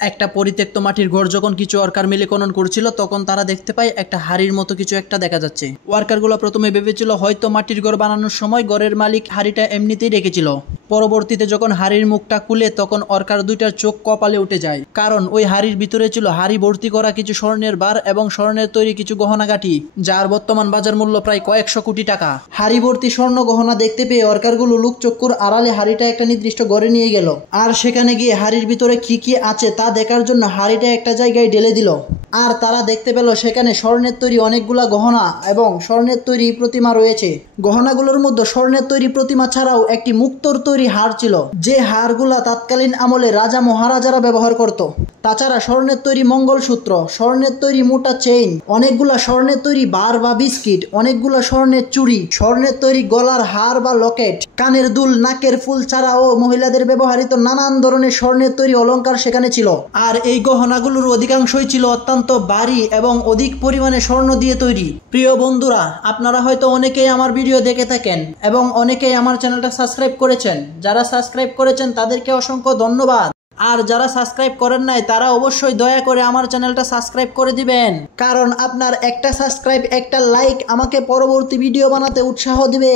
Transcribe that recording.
একটা পরিত্যক্ত মাটির ঘর যখন কিছু ওয়ার্কার মিলে খনন করছিল তখন তারা দেখতে পায় একটা হাড়ির মতো কিছু একটা দেখা যাচ্ছে। ওয়ার্কারগুলো প্রথমে ভেবেছিল হয়তো মাটির ঘর বানানোর সময় ঘরের মালিক হাড়িটা এমনিতেই রেখেছিল। পরবর্তীতে যখন হাড়ির মুখটা খুলে তখন ওয়ার্কার দুইটার চোখ কপালে উঠে যায়, কারণ ওই হাড়ির ভিতরে ছিল হাড়ি ভর্তি করা কিছু স্বর্ণের বার এবং স্বর্ণের তৈরি কিছু গহনাগাটি, যার বর্তমান বাজার মূল্য প্রায় কয়েকশো কোটি টাকা। হাড়ি ভর্তি স্বর্ণ গহনা দেখতে পেয়ে ওয়ার্কারগুলো লোকচক্ষুর আড়ালে হাড়িটা একটা নির্দিষ্ট ঘরে নিয়ে গেল, আর সেখানে গিয়ে হাড়ির ভিতরে কি কি আছে তা দেখার জন্য হাড়িটা একটা জায়গায় ঢেলে দিল। আর তারা দেখতে পেল সেখানে স্বর্ণের তৈরি অনেকগুলা গহনা এবং স্বর্ণের তৈরি প্রতিমা রয়েছে। গহনাগুলোর মধ্যে স্বর্ণের তৈরি প্রতিমা ছাড়াও একটি মুক্তোর তৈরি হার ছিল, যে হারগুলা তৎকালীন আমলে রাজা মহারাজারা ব্যবহার করত। তাছাড়া স্বর্ণের তৈরি মঙ্গলসূত্র, স্বর্ণের তৈরি মোটা চেইন, অনেকগুলা স্বর্ণের তৈরি বার বা বিস্কিট, অনেকগুলা স্বর্ণের চুড়ি, স্বর্ণের তৈরি গলার হার বা লকেট, কানের দুল, নাকের ফুল ছাড়াও মহিলাদের ব্যবহৃত নানান ধরনের স্বর্ণের তৈরি অলংকার সেখানে ছিল। আর এই গহনাগুলোর অধিকাংশই ছিল অত্যন্ত ভারী এবং অধিক পরিমাণে স্বর্ণ দিয়ে তৈরি। প্রিয় বন্ধুরা, আপনারা হয়তো অনেকেই আমার ভিডিও দেখে থাকেন এবং অনেকেই আমার চ্যানেলটা সাবস্ক্রাইব করেছেন। যারা সাবস্ক্রাইব করেছেন তাদেরকে অসংখ্য ধন্যবাদ। আর যারা সাবস্ক্রাইব করেন নাই তারা অবশ্যই দয়া করে আমার চ্যানেলটা সাবস্ক্রাইব করে দিবেন, কারণ আপনার একটা সাবস্ক্রাইব, একটা লাইক আমাকে পরবর্তী ভিডিও বানাতে উৎসাহ দিবে।